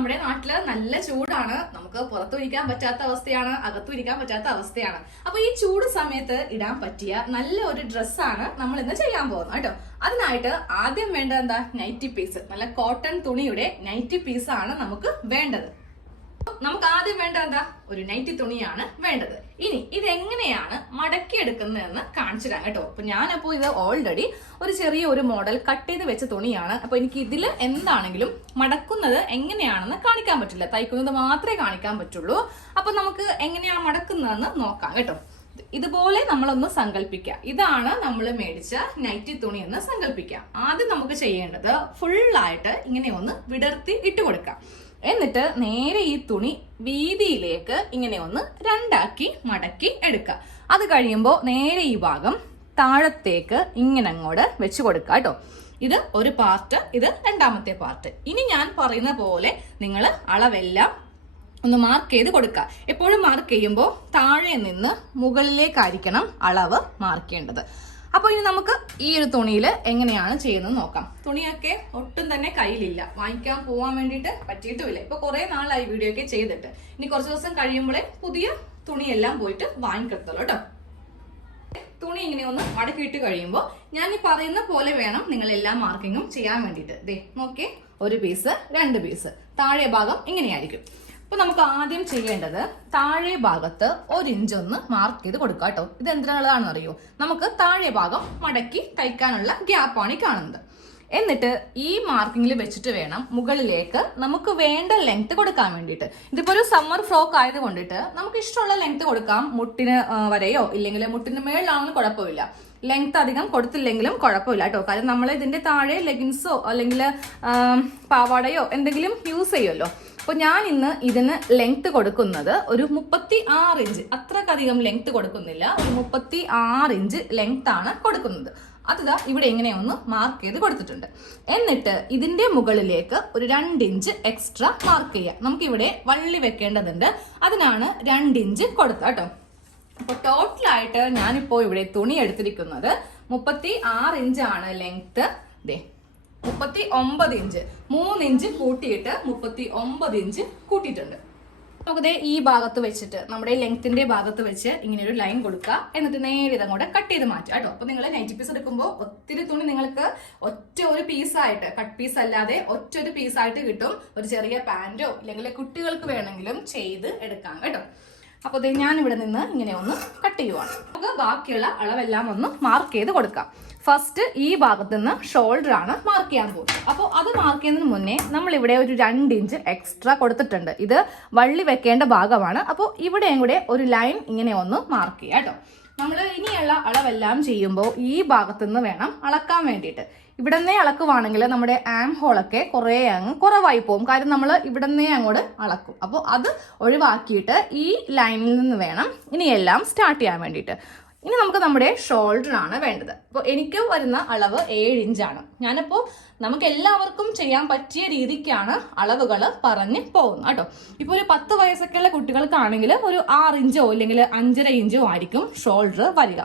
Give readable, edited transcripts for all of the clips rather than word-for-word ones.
നമ്മുടെ നാട്ടില് നല്ല ചൂടാണ്. നമുക്ക് പുറത്തും ഇരിക്കാൻ പറ്റാത്ത അവസ്ഥയാണ്, അകത്തും ഇരിക്കാൻ പറ്റാത്ത അവസ്ഥയാണ്. അപ്പൊ ഈ ചൂട് സമയത്ത് ഇടാൻ പറ്റിയ നല്ല ഒരു ഡ്രസ്സാണ് നമ്മൾ ഇന്ന് ചെയ്യാൻ പോകുന്നത് കേട്ടോ. അതിനായിട്ട് ആദ്യം വേണ്ടത് എന്താ? Nighty piece. നല്ല കോട്ടൺ തുണിയുടെ നൈറ്റി പീസ് ആണ് നമുക്ക് വേണ്ടത്. നമുക്ക് ആദ്യം വേണ്ടത് എന്താ? ഒരു നൈറ്റി തുണിയാണ് വേണ്ടത്. ഇനി ഇതെങ്ങനെയാണ് മടക്കി എടുക്കുന്നതെന്ന് കാണിച്ചു തരാം കേട്ടോ. അപ്പൊ ഞാനപ്പോ ഇത് ഓൾറെഡി ഒരു ചെറിയ ഒരു മോഡൽ കട്ട് ചെയ്ത് വെച്ച തുണിയാണ്. അപ്പൊ എനിക്ക് ഇതിൽ എന്താണെങ്കിലും മടക്കുന്നത് എങ്ങനെയാണെന്ന് കാണിക്കാൻ പറ്റില്ല, തയ്ക്കുന്നത് മാത്രമേ കാണിക്കാൻ പറ്റുള്ളൂ. അപ്പൊ നമുക്ക് എങ്ങനെയാണ് മടക്കുന്നതെന്ന് നോക്കാം കേട്ടോ. ഇതുപോലെ നമ്മളൊന്ന് സങ്കല്പിക്കുക. ഇതാണ് നമ്മൾ മേടിച്ച നൈറ്റി തുണി എന്ന് സങ്കല്പിക്കുക. ആദ്യം നമുക്ക് ചെയ്യേണ്ടത് ഫുള്ളായിട്ട് ഇങ്ങനെ ഒന്ന് വിടർത്തി ഇട്ട് കൊടുക്കാം. എന്നിട്ട് നേരെ ഈ തുണി വീതിയിലേക്ക് ഇങ്ങനെ ഒന്ന് രണ്ടാക്കി മടക്കി എടുക്കുക. അത് കഴിയുമ്പോൾ നേരെ ഈ ഭാഗം താഴത്തേക്ക് ഇങ്ങനെ അങ്ങോട്ട് വെച്ച് കൊടുക്കുക കേട്ടോ. ഇത് ഒരു പാർട്ട്, ഇത് രണ്ടാമത്തെ പാർട്ട്. ഇനി ഞാൻ പറയുന്ന പോലെ നിങ്ങൾ അളവെല്ലാം ഒന്ന് മാർക്ക് ചെയ്ത് കൊടുക്കുക. എപ്പോഴും മാർക്ക് ചെയ്യുമ്പോൾ താഴെ നിന്ന് മുകളിലേക്കായിരിക്കണം അളവ് മാർക്ക് ചെയ്യേണ്ടത്. അപ്പൊ ഇനി നമുക്ക് ഈ ഒരു തുണിയിൽ എങ്ങനെയാണ് ചെയ്യുന്നത് നോക്കാം. തുണിയൊക്കെ ഒട്ടും തന്നെ കയ്യിലില്ല, വാങ്ങിക്കാൻ പോവാൻ വേണ്ടിയിട്ട് പറ്റിയിട്ടുമില്ല. ഇപ്പൊ കുറെ നാളായി വീഡിയോ ഒക്കെ ചെയ്തിട്ട്. ഇനി കുറച്ച് ദിവസം കഴിയുമ്പോഴേ പുതിയ തുണിയെല്ലാം പോയിട്ട് വാങ്ങിക്കെടുത്തല്ലോ കേട്ടോ. തുണി ഇങ്ങനെ ഒന്ന് മടക്കിയിട്ട് കഴിയുമ്പോൾ ഞാൻ ഈ പറയുന്ന പോലെ വേണം നിങ്ങൾ എല്ലാ മാർക്കിങ്ങും ചെയ്യാൻ വേണ്ടിയിട്ട്. ദേ നോക്കേ, ഒരു പീസ്, രണ്ട് പീസ്, താഴെ ഭാഗം ഇങ്ങനെയായിരിക്കും. അപ്പൊ നമുക്ക് ആദ്യം ചെയ്യേണ്ടത് താഴെ ഭാഗത്ത് 1 ഇഞ്ച് ഒന്ന് മാർക്ക് ചെയ്ത് കൊടുക്കുക കേട്ടോ. ഇത് എന്തിനുള്ളതാണെന്ന് അറിയോ? നമുക്ക് താഴെ ഭാഗം മടക്കി തയ്ക്കാനുള്ള ഗ്യാപ്പാണ് ഈ കാണുന്നത്. എന്നിട്ട് ഈ മാർക്കിങ്ങിൽ വെച്ചിട്ട് വേണം മുകളിലേക്ക് നമുക്ക് വേണ്ട ലെങ്ത് കൊടുക്കാൻ വേണ്ടിയിട്ട്. ഇതിപ്പോ ഒരു സമ്മർ ഫ്രോക്ക് ആയത് കൊണ്ടിട്ട് നമുക്ക് ഇഷ്ടമുള്ള ലെങ്ത് കൊടുക്കാം. മുട്ടിന് വരെയോ ഇല്ലെങ്കിൽ മുട്ടിന് മേളിലാണെങ്കിലും കുഴപ്പമില്ല. ലെങ്ത് അധികം കൊടുത്തില്ലെങ്കിലും കുഴപ്പമില്ല കേട്ടോ. കാര്യം നമ്മൾ ഇതിന്റെ താഴെ ലെഗിൻസോ അല്ലെങ്കിൽ പാവാടയോ എന്തെങ്കിലും യൂസ് ചെയ്യുമല്ലോ. അപ്പൊ ഞാൻ ഇന്ന് ഇതിന് ലെങ്ത് കൊടുക്കുന്നത് ഒരു 36 ഇഞ്ച്. അത്രക്കധികം ലെങ്ത് കൊടുക്കുന്നില്ല, ഒരു 36 ഇഞ്ച് ലെങ്ത് ആണ് കൊടുക്കുന്നത്. അതിതാ ഇവിടെ ഇങ്ങനെ ഒന്ന് മാർക്ക് ചെയ്ത് കൊടുത്തിട്ടുണ്ട്. എന്നിട്ട് ഇതിന്റെ മുകളിലേക്ക് ഒരു 2 ഇഞ്ച് എക്സ്ട്രാ മാർക്ക് ചെയ്യാം. നമുക്കിവിടെ വള്ളി വെക്കേണ്ടതുണ്ട്, അതിനാണ് 2 ഇഞ്ച് കൊടുത്ത കേട്ടോ. അപ്പൊ ടോട്ടലായിട്ട് ഞാനിപ്പോ ഇവിടെ തുണി എടുത്തിരിക്കുന്നത് 36 ഇഞ്ചാണ് ലെങ്ത്. ദേ 39 ഇഞ്ച്, 3 ഇഞ്ച് കൂട്ടിയിട്ട് 39 ഇഞ്ച് കൂട്ടിയിട്ടുണ്ട്. നമുക്കതേ ഈ ഭാഗത്ത് വെച്ചിട്ട് നമ്മുടെ ലെങ്ത്തിന്റെ ഭാഗത്ത് വെച്ച് ഇങ്ങനെ ഒരു ലൈൻ കൊടുക്കുക. എന്നിട്ട് നേരെ ഇതങ്ങോട്ട് കട്ട് ചെയ്ത് മാറ്റുക കേട്ടോ. അപ്പൊ നിങ്ങൾ നൈറ്റി പീസ് എടുക്കുമ്പോൾ ഒത്തിരി തുണി നിങ്ങൾക്ക് ഒറ്റ ഒരു പീസായിട്ട്, കട്ട് പീസ് അല്ലാതെ ഒറ്റ ഒരു പീസായിട്ട് കിട്ടും. ഒരു ചെറിയ പാന്റോ ഇല്ലെങ്കിൽ കുട്ടികൾക്ക് വേണമെങ്കിലും ചെയ്ത് എടുക്കാം കേട്ടോ. അപ്പൊ ഞാൻ ഇവിടെ നിന്ന് ഇങ്ങനെ ഒന്ന് കട്ട് ചെയ്യുവാണ്. നമുക്ക് ബാക്കിയുള്ള അളവെല്ലാം ഒന്ന് മാർക്ക് ചെയ്ത് കൊടുക്കാം. ഫസ്റ്റ് ഈ ഭാഗത്ത് നിന്ന് ഷോൾഡർ ആണ് മാർക്ക് ചെയ്യാൻ പോകുന്നത്. അപ്പോൾ അത് മാർക്ക് ചെയ്യുന്നതിന് മുന്നേ നമ്മൾ ഇവിടെ ഒരു 2 ഇഞ്ച് എക്സ്ട്രാ കൊടുത്തിട്ടുണ്ട്. ഇത് വള്ളി വെക്കേണ്ട ഭാഗമാണ്. അപ്പോൾ ഇവിടെയും കൂടെ ഒരു ലൈൻ ഇങ്ങനെ ഒന്ന് മാർക്ക് ചെയ്യാം കേട്ടോ. നമ്മൾ ഇനിയുള്ള അളവെല്ലാം ചെയ്യുമ്പോൾ ഈ ഭാഗത്തു നിന്ന് വേണം അളക്കാൻ വേണ്ടിയിട്ട്. ഇവിടെ നിന്നേ അളക്കുവാണെങ്കിൽ നമ്മുടെ ആം ഹോളൊക്കെ കുറേ അങ്ങ് കുറവായി പോകും. കാര്യം നമ്മൾ ഇവിടെ നിന്നേ അങ്ങോട്ട് അളക്കും. അപ്പോൾ അത് ഒഴിവാക്കിയിട്ട് ഈ ലൈനിൽ നിന്ന് വേണം ഇനിയെല്ലാം സ്റ്റാർട്ട് ചെയ്യാൻ വേണ്ടിയിട്ട്. ഇനി നമുക്ക് നമ്മുടെ ഷോൾഡർ ആണ് വേണ്ടത്. അപ്പോൾ എനിക്ക് വരുന്ന അളവ് 7 ഇഞ്ചാണ്. ഞാനിപ്പോൾ നമുക്ക് എല്ലാവർക്കും ചെയ്യാൻ പറ്റിയ രീതിക്കാണ് അളവുകൾ പറഞ്ഞ് പോകുന്നത് കേട്ടോ. ഇപ്പോൾ ഒരു 10 വയസ്സൊക്കെയുള്ള കുട്ടികൾക്കാണെങ്കിൽ ഒരു 6 ഇഞ്ചോ ഇല്ലെങ്കിൽ 5.5 ഇഞ്ചോ ആയിരിക്കും ഷോൾഡർ വരിക.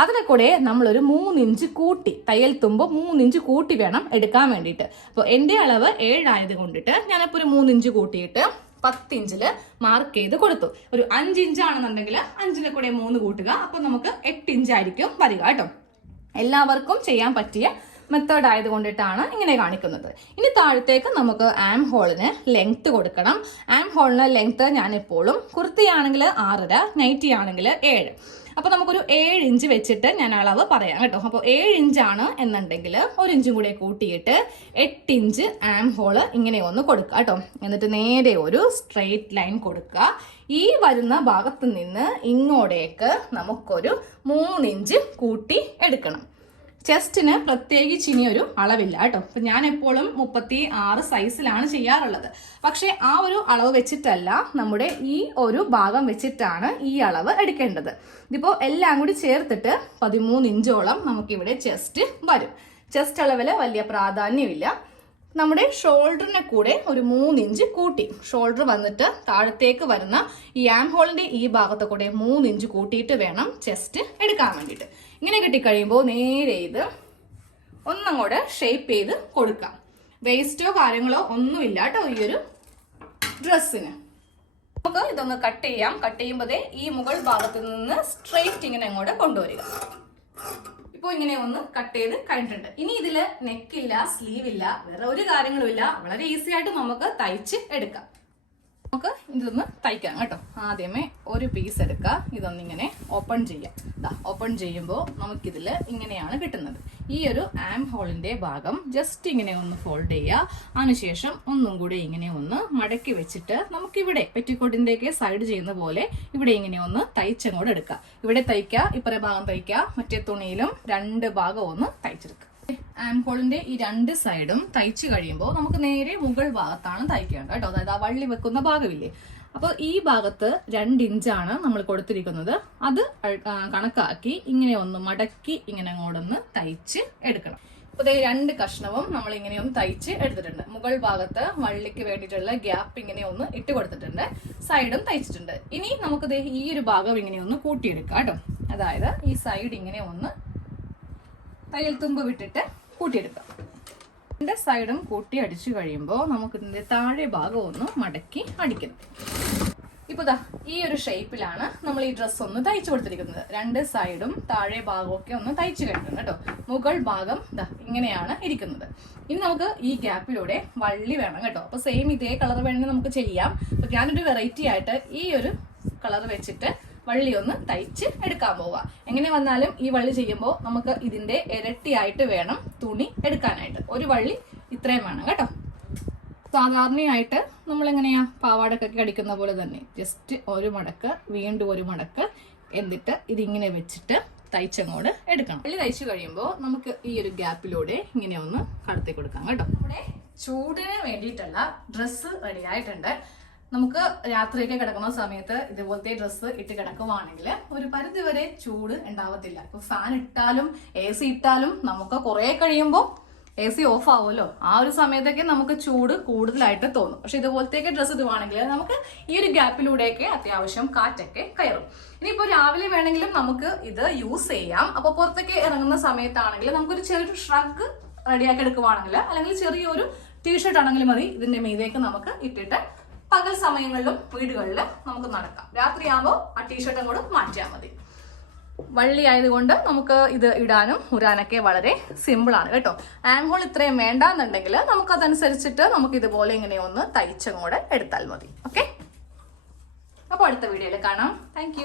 അതിനെ കൂടെ നമ്മളൊരു 3 ഇഞ്ച് കൂട്ടി, തയ്യൽ തുമ്പ് 3 ഇഞ്ച് കൂട്ടി വേണം എടുക്കാൻ വേണ്ടിയിട്ട്. അപ്പോൾ എൻ്റെ അളവ് 7 ആയത് കൊണ്ടിട്ട് ഞാനിപ്പോൾ ഒരു 3 ഇഞ്ച് കൂട്ടിയിട്ട് 10 ഇഞ്ചില് മാർക്ക് ചെയ്ത് കൊടുത്തു. ഒരു 5 ഇഞ്ചാണെന്നുണ്ടെങ്കിൽ 5ന് കൂടെ 3 കൂട്ടുക. അപ്പൊ നമുക്ക് 8 ഇഞ്ചായിരിക്കും വരിക കേട്ടോ. എല്ലാവർക്കും ചെയ്യാൻ പറ്റിയ മെത്തേഡ് ആയത് കൊണ്ടിട്ടാണ് ഇങ്ങനെ കാണിക്കുന്നത്. ഇനി താഴത്തേക്ക് നമുക്ക് ആം ഹോളിന് ലെങ്ത് കൊടുക്കണം. ആം ഹോളിന് ലെങ്ത് ഞാൻ എപ്പോഴും കുർത്തിയാണെങ്കിൽ 6.5, നൈറ്റി ആണെങ്കിൽ 7. അപ്പൊ നമുക്കൊരു 7 ഇഞ്ച് വെച്ചിട്ട് ഞാൻ അളവ് പറയാം കേട്ടോ. അപ്പോൾ 7 ഇഞ്ചാണ് എന്നുണ്ടെങ്കിൽ 1 ഇഞ്ചും കൂടെ കൂട്ടിയിട്ട് 8 ഇഞ്ച് ആം ഹോള് ഇങ്ങനെ ഒന്ന് കൊടുക്കുക കേട്ടോ. എന്നിട്ട് നേരെ ഒരു സ്ട്രെയിറ്റ് ലൈൻ കൊടുക്കുക. ഈ വരുന്ന ഭാഗത്ത് നിന്ന് ഇങ്ങോട്ടേക്ക് നമുക്കൊരു 3 ഇഞ്ച് കൂട്ടി എടുക്കണം. ചെസ്റ്റിന് പ്രത്യേകിച്ച് ഇനി ഒരു അളവില്ല കേട്ടോ. അപ്പൊ ഞാൻ എപ്പോഴും 36 സൈസിലാണ് ചെയ്യാറുള്ളത്. പക്ഷെ ആ ഒരു അളവ് വെച്ചിട്ടല്ല, നമ്മുടെ ഈ ഒരു ഭാഗം വെച്ചിട്ടാണ് ഈ അളവ് എടുക്കേണ്ടത്. ഇതിപ്പോ എല്ലാം കൂടി ചേർത്തിട്ട് 13 ഇഞ്ചോളം നമുക്കിവിടെ ചെസ്റ്റ് വരും. ചെസ്റ്റ് അളവില് വലിയ പ്രാധാന്യമില്ല. നമ്മുടെ ഷോൾഡറിനെ കൂടെ ഒരു 3 ഇഞ്ച് കൂട്ടി, ഷോൾഡർ വന്നിട്ട് താഴത്തേക്ക് വരുന്ന ഈ ആം ഹോളിന്റെ ഈ ഭാഗത്തെ കൂടെ 3 ഇഞ്ച് കൂട്ടിയിട്ട് വേണം ചെസ്റ്റ് എടുക്കാൻ വേണ്ടിയിട്ട്. ഇങ്ങനെ കിട്ടിക്കഴിയുമ്പോൾ നേരെ ഇത് ഒന്നങ്ങോട്ട് ഷേപ്പ് ചെയ്ത് കൊടുക്കാം. വേസ്റ്റോ കാര്യങ്ങളോ ഒന്നുമില്ല കേട്ടോ ഈ ഒരു ഡ്രസ്സിന്. നമുക്ക് ഇതൊന്ന് കട്ട് ചെയ്യാം. കട്ട് ചെയ്യുമ്പോഴേ ഈ മുകൾ ഭാഗത്ത് നിന്ന് സ്ട്രെയിറ്റ് ഇങ്ങനെ അങ്ങോട്ട് കൊണ്ടുവരിക. ഇപ്പോൾ ഇങ്ങനെ ഒന്ന് കട്ട് ചെയ്ത് കഴിഞ്ഞിട്ടുണ്ട്. ഇനി ഇതില് നെക്കില്ല, സ്ലീവ് ഇല്ല, വേറെ ഒരു കാര്യങ്ങളും ഇല്ല. വളരെ ഈസി ആയിട്ട് നമുക്ക് തയ്ച്ച് എടുക്കാം. നമുക്ക് ഇതൊന്ന് തയ്ക്കാം കേട്ടോ. ആദ്യമേ ഒരു പീസ് എടുക്കുക. ഇതൊന്നിങ്ങനെ ഓപ്പൺ ചെയ്യാം. ഓപ്പൺ ചെയ്യുമ്പോൾ നമുക്കിതിൽ ഇങ്ങനെയാണ് കിട്ടുന്നത്. ഈ ഒരു ആം ഹോളിന്റെ ഭാഗം ജസ്റ്റ് ഇങ്ങനെ ഒന്ന് ഫോൾഡ് ചെയ്യുക. അതിനുശേഷം ഒന്നും കൂടി ഇങ്ങനെ ഒന്ന് മടക്കി വെച്ചിട്ട് നമുക്കിവിടെ പെറ്റിക്കോട്ടിന്റെയൊക്കെ സൈഡ് ചെയ്യുന്ന പോലെ ഇവിടെ ഇങ്ങനെ ഒന്ന് തയ്ച്ചങ്ങോട്ട് എടുക്കുക. ഇവിടെ തയ്ക്കുക, ഇപ്പറേ ഭാഗം തയ്ക്കുക, മറ്റേ തുണിയിലും രണ്ട് ഭാഗം ഒന്ന് തയ്ച്ചെടുക്കുക. ആം ഹോളിന്റെ ഈ രണ്ട് സൈഡും തയ്ച്ചു കഴിയുമ്പോൾ നമുക്ക് നേരെ മുകൾ ഭാഗത്താണ് തയ്ക്കേണ്ടത് കേട്ടോ. അതായത് ആ വള്ളി വെക്കുന്ന ഭാഗമില്ലേ, അപ്പൊ ഈ ഭാഗത്ത് 2 ഇഞ്ചാണ് നമ്മൾ കൊടുത്തിരിക്കുന്നത്. അത് കണക്കാക്കി ഇങ്ങനെ ഒന്ന് മടക്കി ഇങ്ങനെ അങ്ങോട്ടൊന്ന് തയ്ച്ച് എടുക്കണം. അപ്പൊ ഇതേ 2 കഷ്ണവും നമ്മൾ ഇങ്ങനെ ഒന്ന് തയ്ച്ച് എടുത്തിട്ടുണ്ട്. മുകൾ ഭാഗത്ത് വള്ളിക്ക് വേണ്ടിയിട്ടുള്ള ഗ്യാപ്പ് ഇങ്ങനെ ഒന്ന് ഇട്ട് കൊടുത്തിട്ടുണ്ട്. സൈഡും തയ്ച്ചിട്ടുണ്ട്. ഇനി നമുക്കിത് ഈ ഒരു ഭാഗം ഇങ്ങനെ ഒന്ന് കൂട്ടിയെടുക്കാം കേട്ടോ. അതായത് ഈ സൈഡ് ഇങ്ങനെ ഒന്ന് തയ്യൽ തുമ്പ് വിട്ടിട്ട് കൂട്ടിയെടുക്കാം. 2 സൈഡും കൂട്ടി അടിച്ചു കഴിയുമ്പോൾ നമുക്ക് ഇതിന്റെ താഴെ ഭാഗം ഒന്ന് മടക്കി അടിക്കണം. ഇപ്പൊ ഈ ഒരു ഷേപ്പിലാണ് നമ്മൾ ഈ ഡ്രസ്സ് ഒന്ന് തയ്ച്ചു കൊടുത്തിരിക്കുന്നത്. 2 സൈഡും താഴെ ഭാഗമൊക്കെ ഒന്ന് തയ്ച്ചു കഴിഞ്ഞിട്ടുണ്ട് കേട്ടോ. മുകൾ ഭാഗം ഇങ്ങനെയാണ് ഇരിക്കുന്നത്. ഇനി നമുക്ക് ഈ ഗ്യാപ്പിലൂടെ വള്ളി വേണം കേട്ടോ. അപ്പൊ സെയിം ഇതേ കളർ വേണമെങ്കിൽ നമുക്ക് ചെയ്യാം. അപ്പൊ ഞാനൊരു വെറൈറ്റി ആയിട്ട് ഈ ഒരു കളർ വെച്ചിട്ട് വള്ളി ഒന്ന് തയ്ച്ച് എടുക്കാൻ പോവുക. എങ്ങനെ വന്നാലും ഈ വള്ളി ചെയ്യുമ്പോൾ നമുക്ക് ഇതിന്റെ ഇരട്ടിയായിട്ട് വേണം തുണി എടുക്കാനായിട്ട്. ഒരു വള്ളി ഇത്രയും വേണം കേട്ടോ. സാധാരണയായിട്ട് നമ്മളെങ്ങനെയാ പാവാടക്കൊക്കെ അടിക്കുന്ന പോലെ തന്നെ ജസ്റ്റ് ഒരു മടക്ക്, വീണ്ടും ഒരു മടക്ക്, എന്നിട്ട് ഇതിങ്ങനെ വെച്ചിട്ട് തയ്ച്ചങ്ങോട്ട് എടുക്കണം. വള്ളി തയ്ച്ചു കഴിയുമ്പോൾ നമുക്ക് ഈ ഒരു ഗ്യാപ്പിലൂടെ ഇങ്ങനെ ഒന്ന് കടത്തി കൊടുക്കാം കേട്ടോ. നമ്മുടെ ചൂടിന് വേണ്ടിയിട്ടുള്ള ഡ്രസ്സ് റെഡി ആയിട്ടുണ്ട്. നമുക്ക് രാത്രിയൊക്കെ കിടക്കുന്ന സമയത്ത് ഇതുപോലത്തെ ഡ്രസ്സ് ഇട്ട് കിടക്കുവാണെങ്കിൽ ഒരു പരിധി വരെ ചൂട് ഉണ്ടാവത്തില്ല. ഇപ്പൊ ഫാൻ ഇട്ടാലും AC ഇട്ടാലും നമുക്ക് കുറെ കഴിയുമ്പോൾ AC ഓഫ് ആവുമല്ലോ. ആ ഒരു സമയത്തൊക്കെ നമുക്ക് ചൂട് കൂടുതലായിട്ട് തോന്നും. പക്ഷെ ഇതുപോലത്തേക്ക് ഡ്രസ്സ് ഇടുവാണെങ്കിൽ നമുക്ക് ഈ ഒരു ഗ്യാപ്പിലൂടെയൊക്കെ അത്യാവശ്യം കാറ്റൊക്കെ കയറും. ഇനിയിപ്പോ രാവിലെ വേണമെങ്കിലും നമുക്ക് ഇത് യൂസ് ചെയ്യാം. അപ്പൊ പുറത്തൊക്കെ ഇറങ്ങുന്ന സമയത്താണെങ്കിൽ നമുക്കൊരു ചെറിയൊരു ഷ്രഗ് റെഡിയാക്കി എടുക്കുവാണെങ്കിൽ, അല്ലെങ്കിൽ ചെറിയൊരു ടീഷർട്ട് ആണെങ്കിലും മതി, ഇതിന്റെ മീതേക്ക് നമുക്ക് ഇട്ടിട്ട് പകൽ സമയങ്ങളിലും വീടുകളിൽ നമുക്ക് നടക്കാം. രാത്രിയാകുമ്പോൾ ആ ടീഷർട്ടും കൂടെ മാറ്റിയാൽ മതി. വള്ളി ആയതുകൊണ്ട് നമുക്ക് ഇത് ഇടാനും ഊരാനൊക്കെ വളരെ സിമ്പിൾ ആണ് കേട്ടോ. ആം ഹോൾ ഇത്രയും വേണ്ടാന്നുണ്ടെങ്കിൽ നമുക്ക് അതനുസരിച്ചിട്ട് നമുക്ക് ഇതുപോലെ ഇങ്ങനെ ഒന്ന് തയ്ച്ചങ്ങോടെ എടുത്താൽ മതി. ഓക്കെ, അപ്പോൾ അടുത്ത വീഡിയോയിൽ കാണാം. താങ്ക്